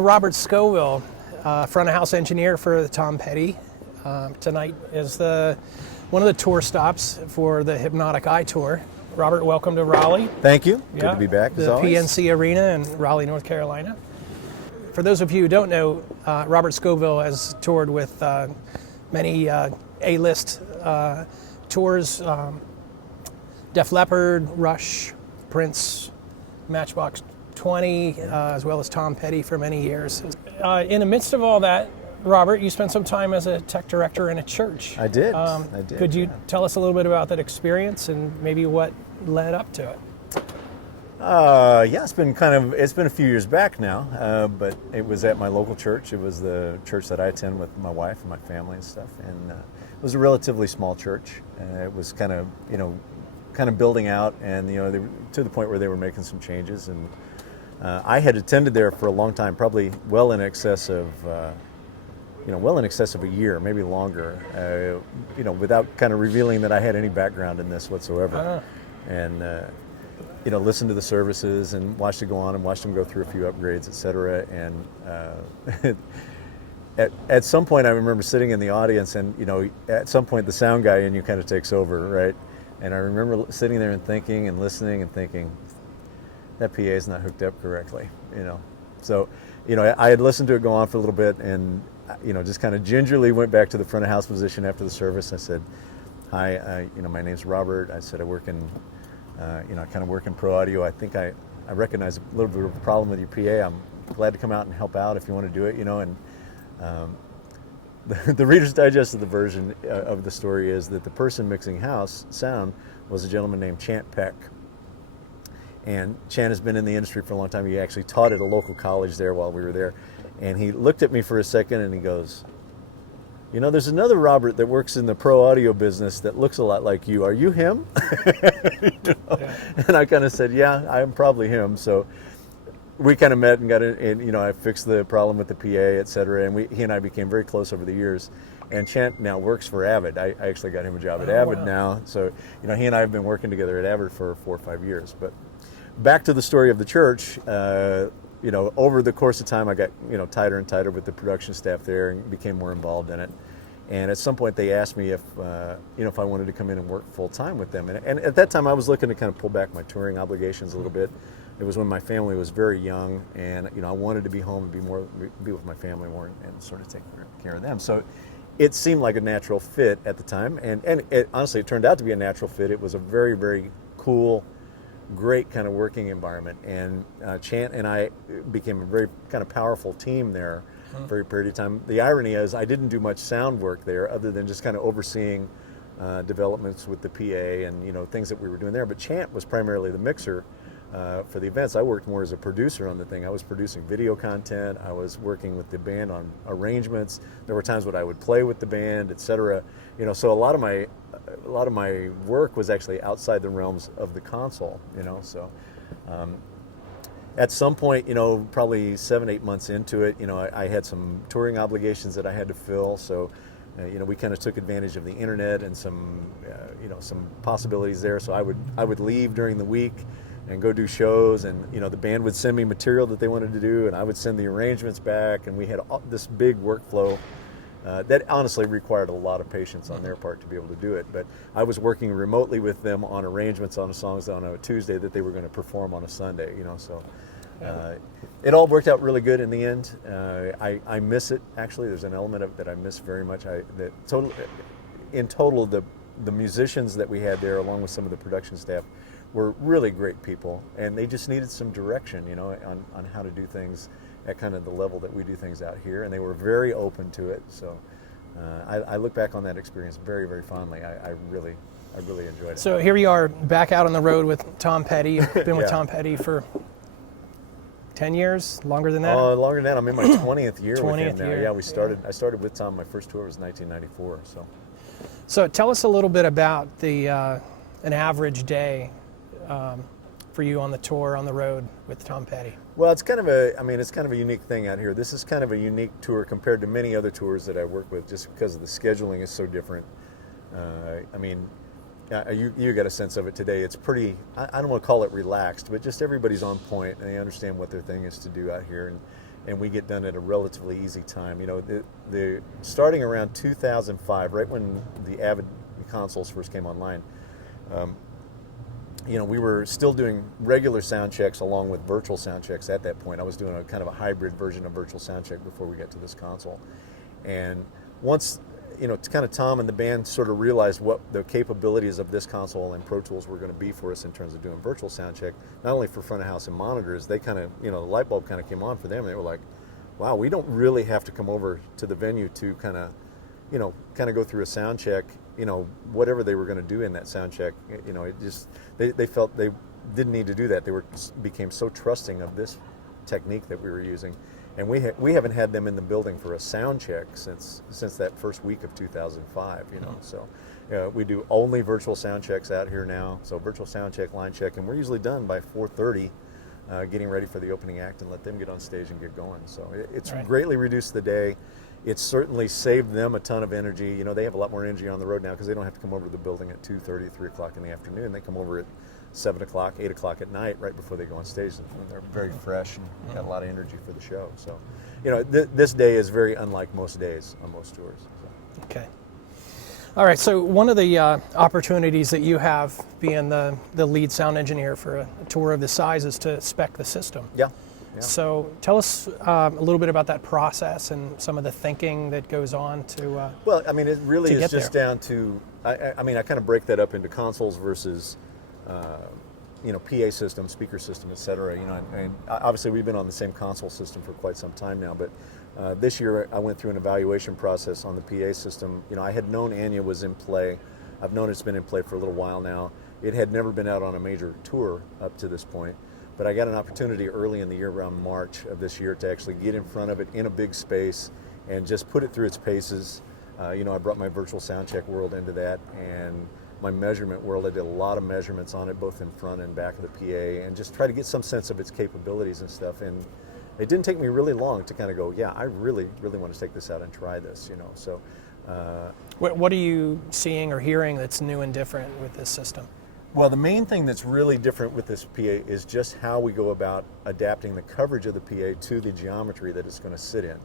Robert Scovil, front of house engineer for the Tom Petty. Tonight is one of the tour stops for the Hypnotic Eye Tour. Robert, welcome to Raleigh. Thank you. Good to be back, as always. The PNC Arena in Raleigh, North Carolina. For those of you who don't know, Robert Scovil has toured with many A-list tours, Def Leppard, Rush, Prince, Matchbox 20, as well as Tom Petty for many years. In the midst of all that, Robert, you spent some time as a tech director in a church. I did. Could you tell us a little bit about that experience and maybe what led up to it? Yeah, it's been a few years back now, but it was at my local church. It was the church that I attend with my wife and my family and stuff, and it was a relatively small church. It was kind of building out, and they were to the point where they were making some changes, and I had attended there for a long time, probably well in excess of a year, maybe longer, without kind of revealing that I had any background in this whatsoever. And, listened to the services and watched it go on and watched them go through a few upgrades, et cetera. And at some point I remember sitting in the audience and, at some point the sound guy in you kind of takes over, right? And I remember sitting there and thinking and listening and thinking, that PA is not hooked up correctly, So, I had listened to it go on for a little bit and, just kind of gingerly went back to the front of house position after the service. I said, hi, my name's Robert. I said, I work in, I kind of work in pro audio. I think I recognize a little bit of a problem with your PA. I'm glad to come out and help out if you want to do it, and the Reader's Digest of the version of the story is that the person mixing house sound was a gentleman named Chant Peck. And Chant has been in the industry for a long time. He actually taught at a local college there while we were there. And he looked at me for a second and he goes, there's another Robert that works in the pro audio business that looks a lot like you. Are you him? Yeah. And I kind of said, yeah, I'm probably him. So we kind of met and got in, and I fixed the problem with the PA, et cetera. And he and I became very close over the years. And Chant now works for Avid. I actually got him a job at Avid now. So, he and I have been working together at Avid for 4 or 5 years. But back to the story of the church, over the course of time, I got, tighter and tighter with the production staff there and became more involved in it. And at some point they asked me if I wanted to come in and work full time with them. And at that time I was looking to kind of pull back my touring obligations a little bit. It was when my family was very young and, I wanted to be home and be with my family more and sort of take care of them. So it seemed like a natural fit at the time. And honestly, it turned out to be a natural fit. It was a very, very cool, great kind of working environment, and Chant and I became a very kind of powerful team there for a period of time. The irony is I didn't do much sound work there other than just kind of overseeing developments with the PA and things that we were doing there, but Chant was primarily the mixer for the events. I worked more as a producer on the thing. I was producing video content, I was working with the band on arrangements. There were times when I would play with the band, etc. So a lot of my work was actually outside the realms of the console, So at some point, probably 7-8 months into it, I had some touring obligations that I had to fill. So, we kind of took advantage of the internet and some possibilities there. So I would leave during the week and go do shows, and the band would send me material that they wanted to do, and I would send the arrangements back, and we had this big workflow. That honestly required a lot of patience on their part to be able to do it. But I was working remotely with them on arrangements on songs on a Tuesday that they were going to perform on a Sunday, So it all worked out really good in the end. I miss it, actually. There's an element of it that I miss very much. In total, the musicians that we had there, along with some of the production staff, were really great people. And they just needed some direction, on how to do things at kind of the level that we do things out here, and they were very open to it. So I look back on that experience very, very fondly. I really enjoyed it. So here we are back out on the road with Tom Petty. You've been with Tom Petty for 10 years, longer than that? Longer than that. I'm in my 20th year with him now. Year. Yeah, I started with Tom. My first tour was 1994. So tell us a little bit about an average day for you on the tour, on the road with Tom Petty. Well, it's kind of a unique thing out here. This is kind of a unique tour compared to many other tours that I work with, just because the scheduling is so different. You got a sense of it today. It's pretty, I don't want to call it relaxed, but just everybody's on point and they understand what their thing is to do out here. and we get done at a relatively easy time. You know, the starting around 2005, right when the Avid consoles first came online, you know, we were still doing regular sound checks along with virtual sound checks at that point. I was doing a kind of a hybrid version of virtual sound check before we got to this console. And once, you know, kind of Tom and the band sort of realized what the capabilities of this console and Pro Tools were going to be for us in terms of doing virtual sound check, not only for front of house and monitors, they kind of, you know, the light bulb kind of came on for them. They were like, wow, we don't really have to come over to the venue to kind of, you know, kind of go through a sound check, you know, whatever they were going to do in that sound check, you know, it just, they felt they didn't need to do that. They became so trusting of this technique that we were using. And we haven't had them in the building for a sound check since that first week of 2005, you know. So we do only virtual sound checks out here now. So virtual sound check, line check, and we're usually done by 4:30, getting ready for the opening act and let them get on stage and get going. So it's greatly reduced the day. It's certainly saved them a ton of energy. You know, they have a lot more energy on the road now because they don't have to come over to the building at 2:30, 3 o'clock in the afternoon. They come over at 7 o'clock, 8 o'clock at night, right before they go on stage, when they're very fresh and got a lot of energy for the show. So, you know, this day is very unlike most days on most tours. So. Okay. All right, so one of the opportunities that you have being the lead sound engineer for a tour of this size is to spec the system. Yeah. Yeah. So tell us a little bit about that process and some of the thinking that goes on to well, I mean, it really is just there. down to, I mean, I kind of break that up into consoles versus, you know, PA system, speaker system, et cetera. You know, and obviously we've been on the same console system for quite some time now, but this year I went through an evaluation process on the PA system. You know, I had known Anya was in play. I've known it's been in play for a little while now. It had never been out on a major tour up to this point. But I got an opportunity early in the year, around March of this year, to actually get in front of it in a big space and just put it through its paces. You know, I brought my virtual sound check world into that, and my measurement world. I did a lot of measurements on it, both in front and back of the PA, and just try to get some sense of its capabilities and stuff. And it didn't take me really long to kind of go, yeah, I really, really want to take this out and try this, you know. So, what are you seeing or hearing that's new and different with this system? Well, the main thing that's really different with this PA is just how we go about adapting the coverage of the PA to the geometry that it's going to sit in.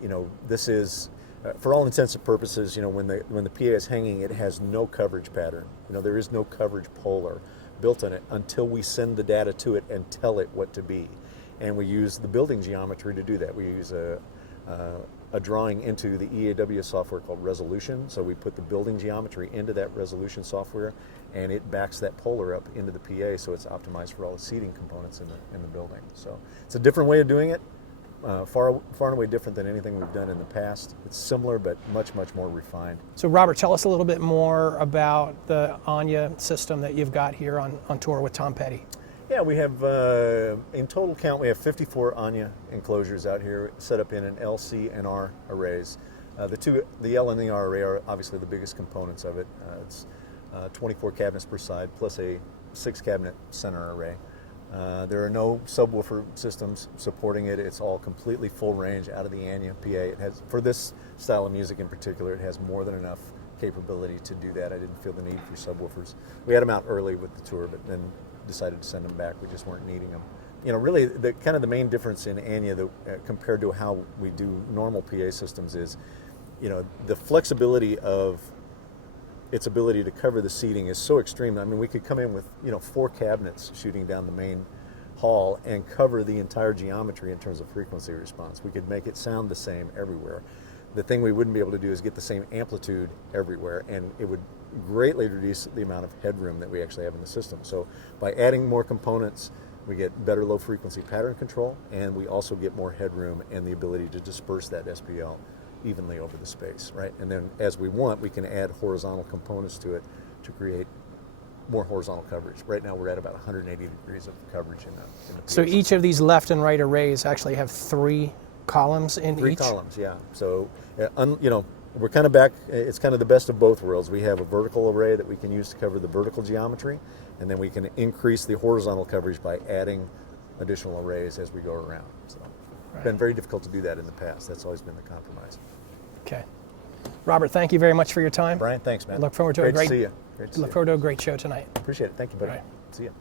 You know, this is, for all intents and purposes, you know, when the PA is hanging, it has no coverage pattern. You know, there is no coverage polar built in it until we send the data to it and tell it what to be. And we use the building geometry to do that. We use a drawing into the EAW software called Resolution. So we put the building geometry into that Resolution software, and it backs that polar up into the PA, so it's optimized for all the seating components in the building. So it's a different way of doing it, far and away different than anything we've done in the past. It's similar, but much, much more refined. So Robert, tell us a little bit more about the Anya system that you've got here on tour with Tom Petty. Yeah, we have, in total count, we have 54 Anya enclosures out here set up in an L, C, and R arrays. The L and the R array are obviously the biggest components of it. It's 24 cabinets per side, plus a 6-cabinet center array. There are no subwoofer systems supporting it. It's all completely full range out of the Anya PA. It has, for this style of music in particular, it has more than enough capability to do that. I didn't feel the need for subwoofers. We had them out early with the tour, but then decided to send them back. We just weren't needing them. You know, really, the main difference in Anya compared to how we do normal PA systems is, you know, the flexibility of its ability to cover the seating is so extreme. I mean, we could come in with, you know, 4 cabinets shooting down the main hall and cover the entire geometry in terms of frequency response. We could make it sound the same everywhere. The thing we wouldn't be able to do is get the same amplitude everywhere, and it would greatly reduce the amount of headroom that we actually have in the system. So by adding more components, we get better low frequency pattern control, and we also get more headroom and the ability to disperse that SPL evenly over the space, right? And then as we want, we can add horizontal components to it to create more horizontal coverage. Right now we're at about 180 degrees of coverage in the So PA each of these left and right arrays actually have 3 columns in 3 each? columns, yeah. So, you know, we're kind of back, it's kind of the best of both worlds. We have a vertical array that we can use to cover the vertical geometry, and then we can increase the horizontal coverage by adding additional arrays as we go around. So it's been very difficult to do that in the past. That's always been the compromise. Okay. Robert, thank you very much for your time. Brian, thanks, man. Look forward to Great to see you. Great to see look you. forward to a great show tonight. Appreciate it. Thank you, buddy. All right. See you.